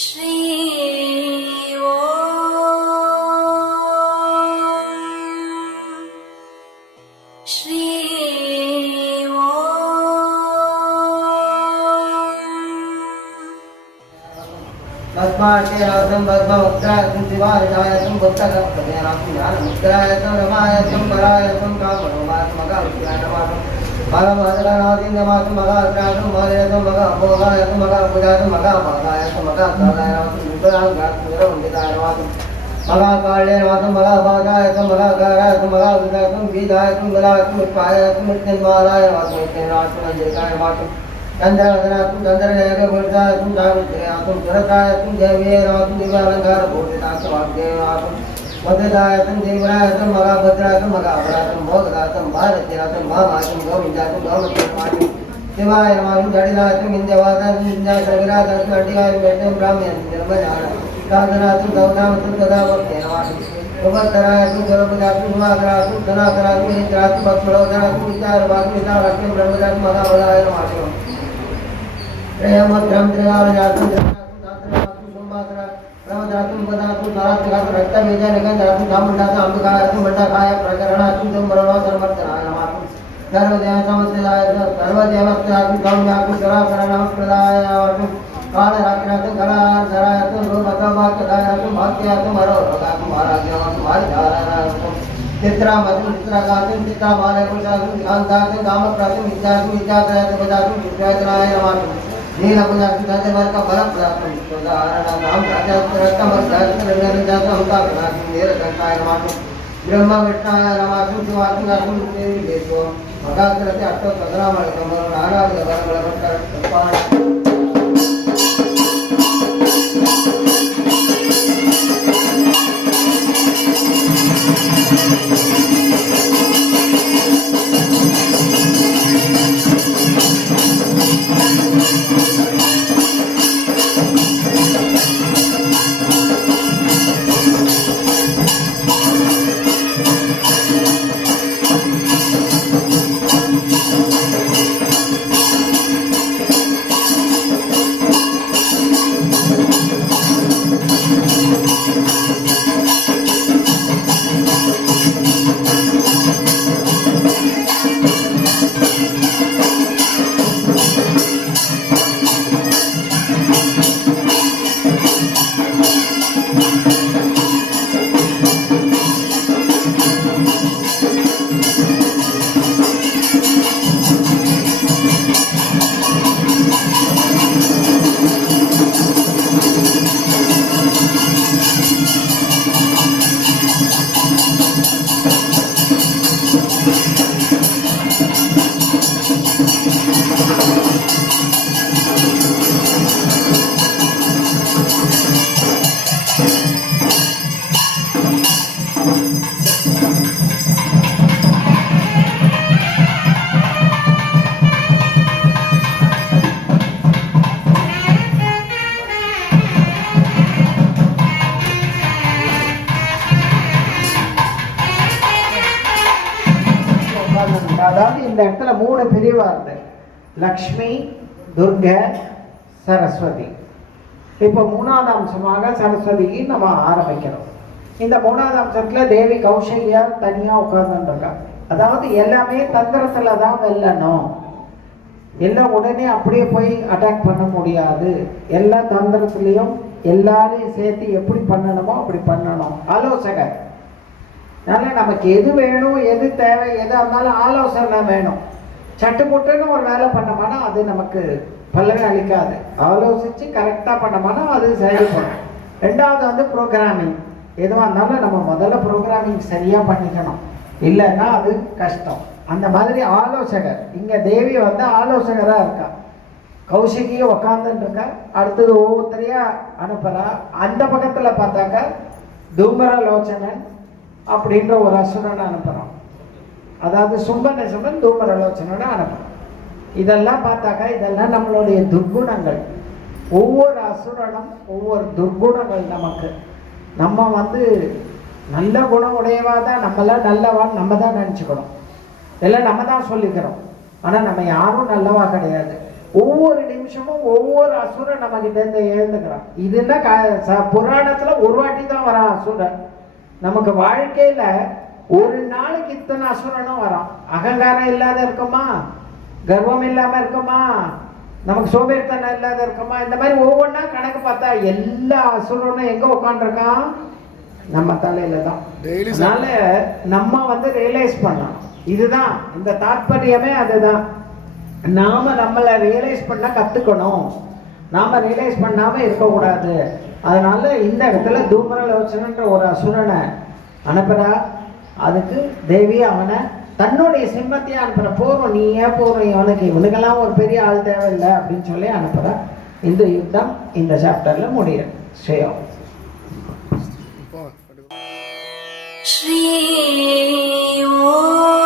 श्री श्री पद्माकेरातं पद्ममुद्रायतं शिवायतं बुद्धकप्पदेनातं ज्ञानमुद्रायतं रमायतं परायतं कामरोमात्मकाविद्यानमातं मगमदगनादिन्दमातं मगात्रातं मलयतं मगाभोगायतं मगापूजातं मगाभागायतं मगाकागायतं विपदाङ्गात्मरवन्दितायनमातं मगाकाल्यनमातं मगाभागायतं मगाकारायतं मगाविदायतं बीजायतं गलायतं उत्पायतं मृत्युन्मालायनमातं मृत्युन्नाथमञ्जलिकायनमातं चंद्रवदनात्म चंद्रलेखपुरुषात्म सावित्र्यात्म सुरतायत्म देवीरात्म दिव्यालंकारपूर्णितात्म वाग्देवात्म मध्यदायत्म देवरायत्म मगाभद्रात्म मगाभरात्म भोगदात्म भारतीयात्म महामात्म गोविंदात्म गौमतीयमात्म शिवाय नमः जडिलात्म इंद्रवादात्म इंद्रासविरादात्म अड्डिगायम वेद्यम ब्राह्मण निर्मलाय साधनात्म गौदामत्म तदावत्ते नमः उपतरायत्म जलपदात्म हिमाकरात्म धनाकरात्म हित्रात्म भक्ष्मलोदनात्म विचारवात्म विचारात्म ब्रह्मदात्म मगावलाय नमः त्रयमत्रं त्रयालयात्म दात्रयात्म सोमवासरा प्रमदात्म पदात्म सारात्मकात्म रक्तबीजनगन्धात्म चामुण्डात्म अम्बिकायात्म मण्डकाय प्रकरणात्म दुम्बरवा सर्वमर्तनाय नमः सर्वदेवस्यात्म सौम्यात्म सुराकरणमस्प्रदायात्म कालरात्रियात्म कलाधरायात्म रूपकवाक्यदायात्म भाग्यात्म मरोगात्म आराध्यात्म आदिधारायात्म चित्रामत्म चित्रागात्म चित्रामालयपुरुषात्म कान्तात्म कामप्रात्म विद्यात्म विद्यात्रयात्म पदात्म विद्यात्राय नमः नीलपुजात्म तदेवर्क बलप्रदात्म विश्वदारणनाम राजात्म रत्नमर्जात्म नीलकण्ठाय नमः ब्रह्मविष्णाय नमः शिवात्म देवी देवो मगाग्रते अष्टोत्तरामणिकं नारायणबलबलभट्टपाण அதாவது இந்த இடத்துல மூணு பிரிவா இருக்கு. லக்ஷ்மி, துர்கை, சரஸ்வதி. இப்போ மூணாவது அம்சமாக சரஸ்வதிக்கு நம்ம ஆரம்பிக்கிறோம். இந்த மூணாவது அம்சத்துல தேவி கௌசல்யா தனியா உட்கார்ந்துருக்கா. அதாவது எல்லாமே தந்திரத்துல தான் வெல்லணும், எல்லாம் உடனே அப்படியே போய் அட்டாக் பண்ண முடியாது. எல்லா தந்திரத்திலையும் எல்லாரையும் சேர்த்து எப்படி பண்ணணுமோ அப்படி பண்ணணும். ஆலோசகர், அதனால நமக்கு எது வேணும், எது தேவை, எதாக இருந்தாலும் ஆலோசனை வேணும். சட்டுப்புட்டுன்னு ஒரு வேலை பண்ணோம்னா அது நமக்கு பலனை அளிக்காது. ஆலோசித்து கரெக்டாக பண்ணோம்னா அது செயல்படும். ரெண்டாவது வந்து ப்ரோக்ராமிங். எதுவாக இருந்தாலும் நம்ம முதல்ல ப்ரோக்ராமிங் சரியாக பண்ணிக்கணும், இல்லைன்னா அது கஷ்டம். அந்த மாதிரி ஆலோசகர், இங்கே தேவி வந்து ஆலோசகராக இருக்கா. கௌஷிகியும் உக்காந்துட்டு இருக்கா. அடுத்தது ஒவ்வொருத்தரையா அனுப்புகிறா. அந்த பக்கத்தில் பார்த்தாக்கா தூமரலோச்சனன் அப்படின்ற ஒரு அசுரனை அனுப்புகிறோம். அதாவது சும்பன் தூமரலோச்சனோட அனுப்புகிறோம். இதெல்லாம் பார்த்தாக்கா இதெல்லாம் நம்மளுடைய துர்குணங்கள். ஒவ்வொரு அசுரனும் ஒவ்வொரு துர்குணங்கள் நமக்கு. நம்ம வந்து நல்ல குணம் உடையவா தான், நம்மளாம் நல்லவான்னு நம்ம தான் நினச்சிக்கணும், எல்லாம் நம்ம தான் சொல்லிக்கிறோம். ஆனால் நம்ம யாரும் நல்லவா கிடையாது. ஒவ்வொரு நிமிஷமும் ஒவ்வொரு அசுரன் நம்ம கிட்ட இருந்து எழுந்துக்கிறான். இதுன்னா புராணத்துல ஒரு வாட்டி தான் வரான் அசுரன். நமக்கு வாழ்க்கையில ஒரு நாளைக்கு இத்தனை அசுரனும் வரான். அகங்காரம் இல்லாத இருக்குமா, கர்வம் இல்லாம இருக்குமா, நமக்கு சோம்பேறித்தனம் இல்லாத இருக்குமா, இந்த மாதிரி ஒவ்வொன்றா கணக்கு பார்த்தா எல்லா அசுரனும் எங்க உட்காந்துருக்கான், நம்ம தலையில தான். அதனால நம்ம ரியலைஸ் பண்ணலாம். இதுதான் இந்த தாற்பயமே, அதுதான். நாம நம்மளை ரியலைஸ் பண்ண கத்துக்கணும், நாம ரியலைஸ் பண்ணாம இருக்கக்கூடாது. அதனால இந்த இடத்துல தூமரலோச்சனன்ற ஒரு அசுரனை அனுப்புறா. அதுக்கு தேவி அவனை தன்னுடைய சிம்மத்தையே அனுப்புற. போறோம், நீ ஏன் போறோம், இவனுக்கெல்லாம் ஒரு பெரிய ஆள் தேவையில்லை அப்படின்னு சொல்லி அனுப்புற. இந்த யுத்தம் இந்த சாப்டர்ல முடியும். ஸ்ரீயம் ஸ்ரீ ஓ